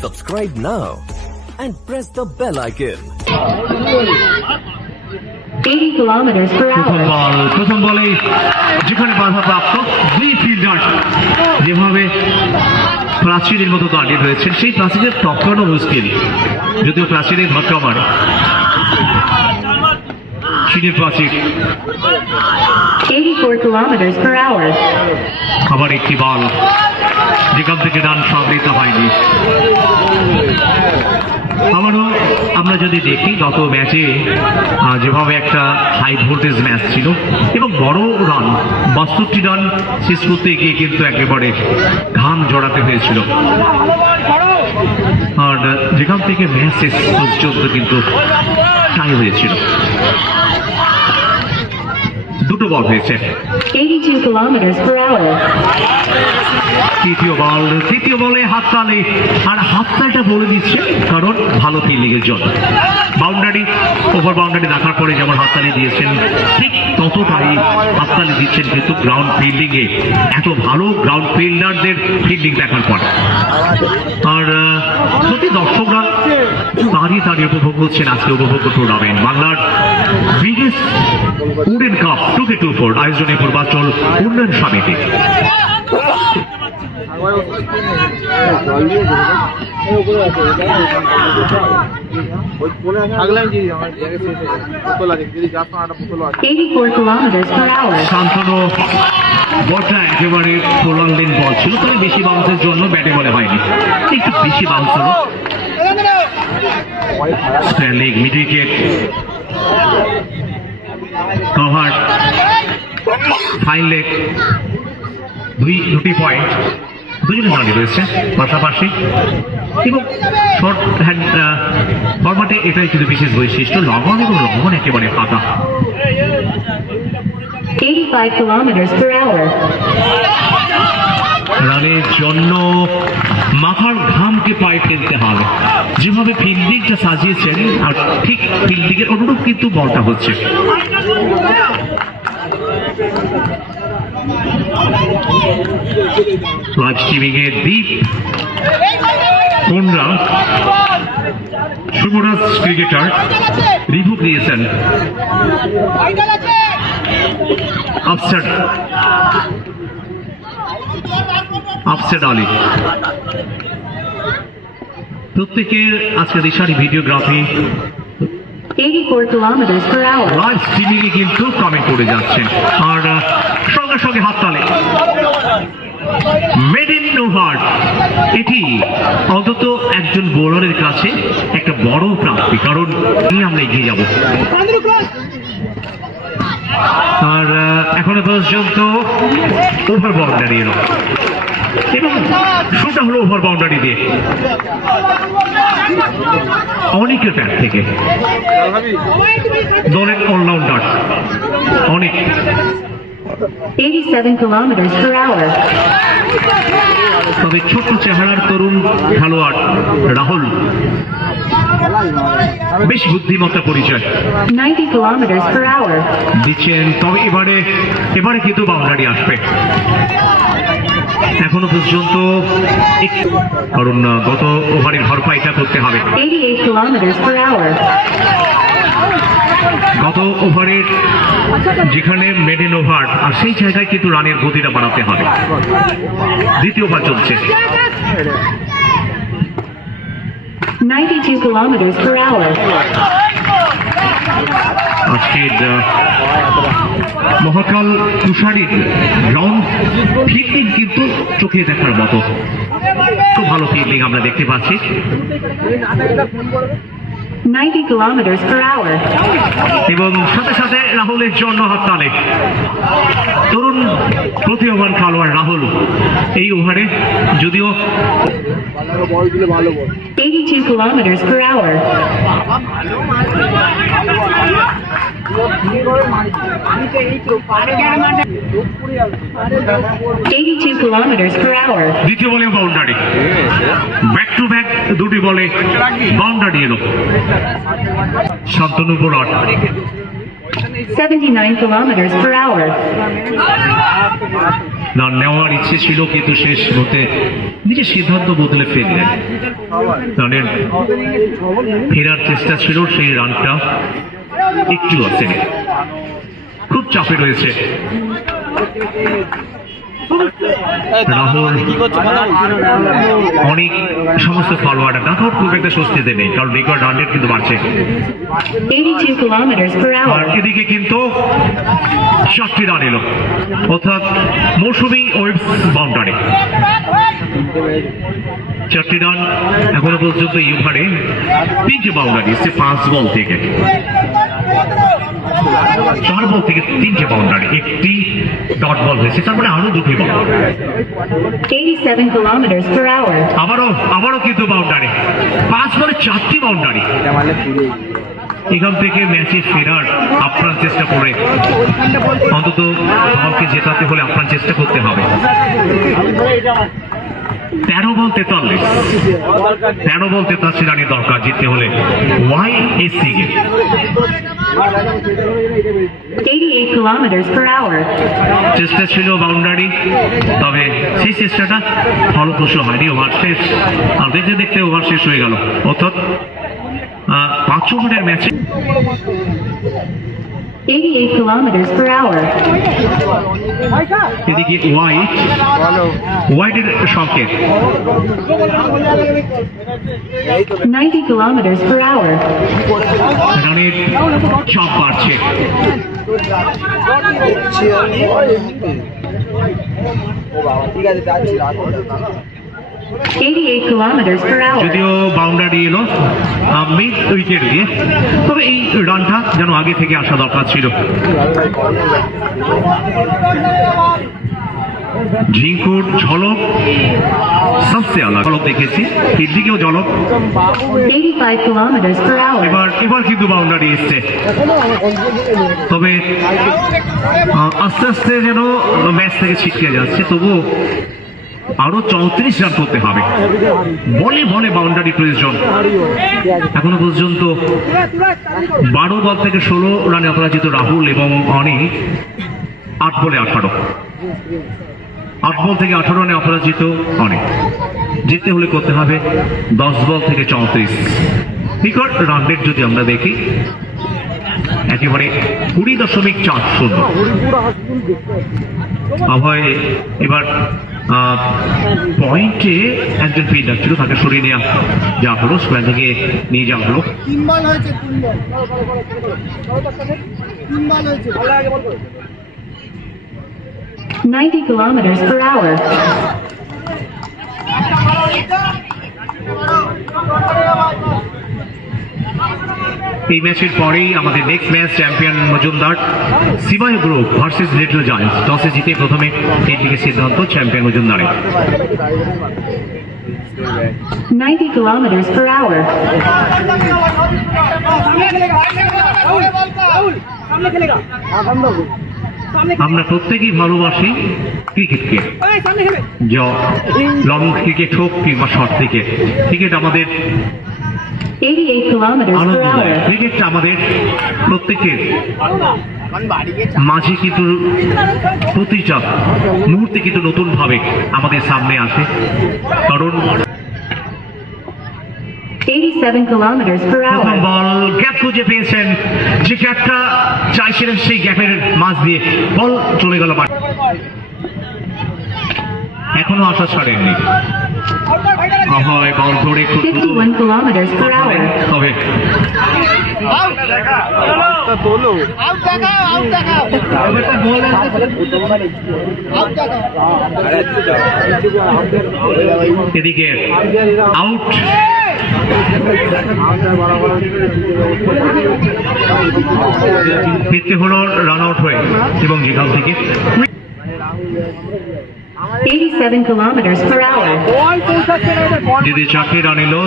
Subscribe now and press the bell icon. 80 kilometers per hour. বল প্রথম বলে যেখানে বাধা প্রাপ্ত দুই ফিল্ডার যেভাবে প্রাচীরের মতো দাঁড়িয়ে রয়েছেন সেই প্রাচীরের টপকানো মুশকিল যদিও প্রাচীরে ধাক্কা মারে চীনের প্রাচীর 84 kilometers per hour. আবার একটি বল যেখান থেকে রান সংগৃহীত হয়নি। আবারও আমরা যদি দেখি গত ম্যাচে যেভাবে একটা হাই ভোল্টেজ ম্যাচ ছিল, এবং বড় রান বাষট্টি রান শেষ করতে গিয়ে কিন্তু একেবারে ঘাম জড়াতে হয়েছিল। আর যেখান থেকে ম্যাচ শেষ পর্যন্ত কিন্তু টাই হয়েছিল। দুটো বল হয়েছে। 82 kilometers per hour. তৃতীয় বল, তৃতীয় বলে হাততালি। আর হাততালিটা বলে দিচ্ছে কারণ ভালো ফিল্ডিং এর জন্য। বাউন্ডারি, ওভার বাউন্ডারি দেখার পরে যেমন হাততালি দিয়েছেন, ঠিক ততটাই হাততালি দিচ্ছেন কিন্তু গ্রাউন্ড ফিল্ডিং এ এত ভালো গ্রাউন্ড ফিল্ডারদের ফিল্ডিং দেখার পর। আর সত্যি দর্শকরা দাঁড়িয়ে দাঁড়িয়ে উপভোগ করছেন আজকে উপভোগ টুর্নামেন্ট বাংলার biggest wooden cup two K two four আয়োজনে পূর্বাঞ্চল উন্নয়ন সমিতি। আগলাম জি আমার জায়গা শেষে বোতল আছে যদি যাস না একটা বোতল আছে 84 kilometers per hour. শান্তনু বলটা একেবারে প্রলন্ডিন বল ছিল তবে বেশি বাউন্সের জন্য ব্যাটে বলে হয়নি। একটু বেশি বাউন্স হলো। Standing mid wicket cover fine দুই দুটি পয়েন্ট দুজনে দাঁড়িয়ে রয়েছে পাশাপাশি। এবং শর্ট হ্যান্ড ফরম্যাটে এটাই কিন্তু বিশেষ বৈশিষ্ট্য। লগন এবং লগন একেবারে ফাঁকা 85 kilometers per hour. রানের জন্য মাথার ঘামকে পায়ে ফেলতে হবে। যেভাবে ফিল্ডিংটা সাজিয়েছেন আর ঠিক ফিল্ডিং এর অনুরূপ কিন্তু বলটা হচ্ছে। লাইভ স্ট্রিমিং এ দীপ কোনরা শুভরাজ ক্রিকেটার রিভু ক্রিয়েছেন আপসেট আফসেড আলী। প্রত্যেকের আজকে Dishari videography 84 kilometers per hour. Live streaming এ কিন্তু কমেন্ট করে যাচ্ছেন আর সঙ্গে সঙ্গে হাততালি। মেড ইন নোভার এটি অন্তত একজন বোলারের কাছে একটা বড় প্রাপ্তি, কারণ নিয়ে আমরা এগিয়ে যাব। আর এখনও পর্যন্ত ওভার বাউন্ডারি এলো এবং শুটা হলো ওভার বাউন্ডারি দিয়ে। অনেকের ব্যাট থেকে। দলের অলরাউন্ডার অনেক। 87 kilometers per hour. তবে ছোট্ট চেহারার তরুণ খেলোয়াড় রাহুল। বেশ বুদ্ধিমত্তা পরিচয়। 90 kilometers per দিচ্ছেন তবে এবারে এবারে কিন্তু বাউন্ডারি আসবে। এখনও পর্যন্ত কারণ গত ওভারের ভরপাইটা করতে হবে। 88 kilometers per hour. গত ওভারের যেখানে মেডেন ওভার আর সেই জায়গায় কিন্তু রানের গতিটা বাড়াতে হবে দ্বিতীয় ওভার চলছে 92 kilometers per hour. আজকের মহাকাল তুষারির গ্রাউন্ড ফিল্ডিং কিন্তু চোখে দেখার মতো খুব ভালো ফিল্ডিং আমরা দেখতে পাচ্ছি 90 kilometers per hour. এবং সাথে সাথে রাহুলের জন্য হরতালে তরুণ প্রতিভাবান খেলোয়াড় রাহুল এই ওভারে যদিও বল দিলে ভালো বল 82 kilometers per hour. Eighty-two kilometers per hour. দ্বিতীয় বলে বাউন্ডারি ব্যাক টু ব্যাক দুটি বলে বাউন্ডারি এলো। Shantanu bowler 79 kilometers per hour. না নেওয়ার ইচ্ছে ছিল কিন্তু শেষ মুহূর্তে নিজের সিদ্ধান্ত বদলে ফেললেন। রানের ফেরার চেষ্টা ছিল সেই রানটা। একটু আসেনি খুব চাপে রয়েছে। অনেক সমস্ত ফলোয়ার রাহুল খুব একটা স্বস্তিতে নেই কারণ রেকর্ড রান কিন্তু বাড়ছে। 82 kilometers আর এদিকে কিন্তু চারটি রান এলো অর্থাৎ মৌসুমি ওয়েবস বাউন্ডারি চারটি রান এখনও পর্যন্ত এই ওভারে তিনটে বাউন্ডারি এসছে পাঁচ বল থেকে। চার বল থেকে তিনটে বাউন্ডারি একটি ডট বল হয়েছে তার মানে আরও দুটি বল 87 kilometers per hour. আবারও আবারও কিন্তু বাউন্ডারি পাঁচ বলে চারটি বাউন্ডারি এখান থেকে ম্যাচে ফেরার আপ্রাণ চেষ্টা করে। অন্তত দলকে জেতাতে হলে আপ্রাণ চেষ্টা করতে হবে। তেরো বল তেতাল্লিশ। তেরো বল তেতাল্লিশ রানের দরকার জিততে হলে। Y S K. 88 kilometers per hour. চেষ্টা ছিল বাউন্ডারি তবে সেই চেষ্টাটা ফলপ্রসূ হয়নি ওভার শেষ। আর দেখতে দেখতে ওভার শেষ হয়ে গেল। অর্থাৎ পাঁচ ওভারের ম্যাচে 88 kilometers per hour. এদিকে হোয়াইট হোয়াইটের সংকেত 90 kilometers per hour. রানের চাপ বাড়ছে ও বাবা ঠিক আছে যদিও বাউন্ডারি এলো মিড উইকেট দিয়ে তবে এই রানটা যেন আগে থেকে আসা দরকার ছিল। ঝিঙ্কুর ঝলক সবচেয়ে আলাদা ঝলক দেখেছি দিকেও ঝলক। 85 kilometers per hour. এবার এবার কিন্তু বাউন্ডারি এসছে। তবে আস্তে আস্তে যেন ম্যাচ থেকে ছিটকে যাচ্ছে তবুও আরও চৌত্রিশ রান করতে হবে। বলে বলে বাউন্ডারি প্রয়োজন এখনও পর্যন্ত বারো বল থেকে ষোলো রানে অপরাজিত রাহুল এবং অনেক আট বলে আঠারো। আট বল থেকে আঠারো রানে অপরাজিত অনেক জিততে হলে করতে হবে দশ বল থেকে চৌত্রিশ। রেকর্ড রান রেট যদি আমরা দেখি, একেবারে কুড়ি দশমিক চার শূন্য। অভয় এবার পয়েন্টে একজন ফিল্ডার ছিল তাকে সরিয়ে নেওয়া যাওয়া হলো স্কোয়ার থেকে নিয়ে যাওয়া হলো। তিন বল হয়েছে তিন বল হয়েছে। 90 kilometers per hour. এই ম্যাচের পরেই আমাদের নেক্সট ম্যাচ চ্যাম্পিয়ন মজুমদার সিবাই গ্রুপ ভার্সেস লিটল জয়েন্টস টসে জিতে প্রথমে এই দিকে সিদ্ধান্ত চ্যাম্পিয়ন মজুমদারে 90 kilometers per hour. আমরা প্রত্যেকেই ভালোবাসি ক্রিকেটকে। লং ক্রিকেট হোক কিংবা শর্ট ক্রিকেট ক্রিকেট আমাদের 88 kilometers per hour. ক্রিকেটটা আমাদের প্রত্যেকের। মাঝে কিন্তু প্রতিটা মুহূর্তে কিন্তু নতুন ভাবে আমাদের সামনে আসে। কারণ 87 kilometers per প্রথম বল গ্যাপ খুঁজে পেয়েছেন। যে গ্যাপটা চাইছিলেন সেই গ্যাপের মাঝ দিয়ে বল চলে গেল মাঠে। এখনও আশা ছাড়েননি। হয় বল ধরে খুব দ্রুত 51 kilometers per hour. তবে তোলো আউট দেখাও আউট আউট দেখাও এদিকে আউট ফিরতে হলো রান আউট হয়ে এবং যেখান থেকে। 87 kilometers per hour. যদি চারটি রান এলো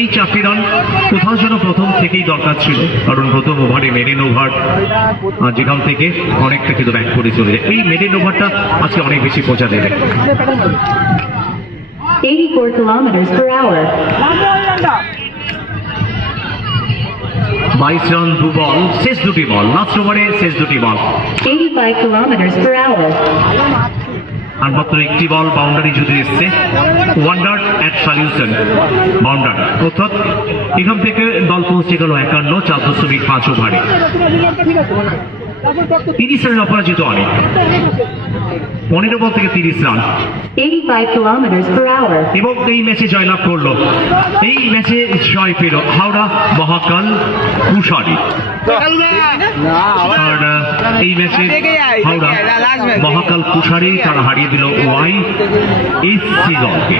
এই চারটি রান কোথাও যেন প্রথম থেকেই দরকার ছিল কারণ প্রথম ওভারে মেডেন ওভার যেখান থেকে অনেকটা কিন্তু ব্যাক করে চলে যায় এই মেডেন ওভারটা আজকে অনেক বেশি পৌঁছা দেবে 84 kilometers per hour. বাইশ রান দু বল শেষ দুটি বল লাস্ট ওভারে শেষ দুটি বল 85 kilometers per hour. আর মাত্র একটি বল বাউন্ডারি যদি এসছে। ওয়ান্ডার অ্যাট সলিউশন বাউন্ডারি অর্থাৎ এখান থেকে দল পৌঁছে গেল একান্ন, চার দশমিক পাঁচ ওভারে। তিরিশ রান অপরাজিত অনেক পনেরো বল থেকে তিরিশ রান। 85 kilometers per hour. এবং এই ম্যাচে জয়লাভ করল। এই ম্যাচে জয় পেল হাওড়া মহাকাল কুশারি আর এই ম্যাচে হাওড়া মহাকাল কুশারি তারা হারিয়ে দিল ওয়াই এসসি দলকে।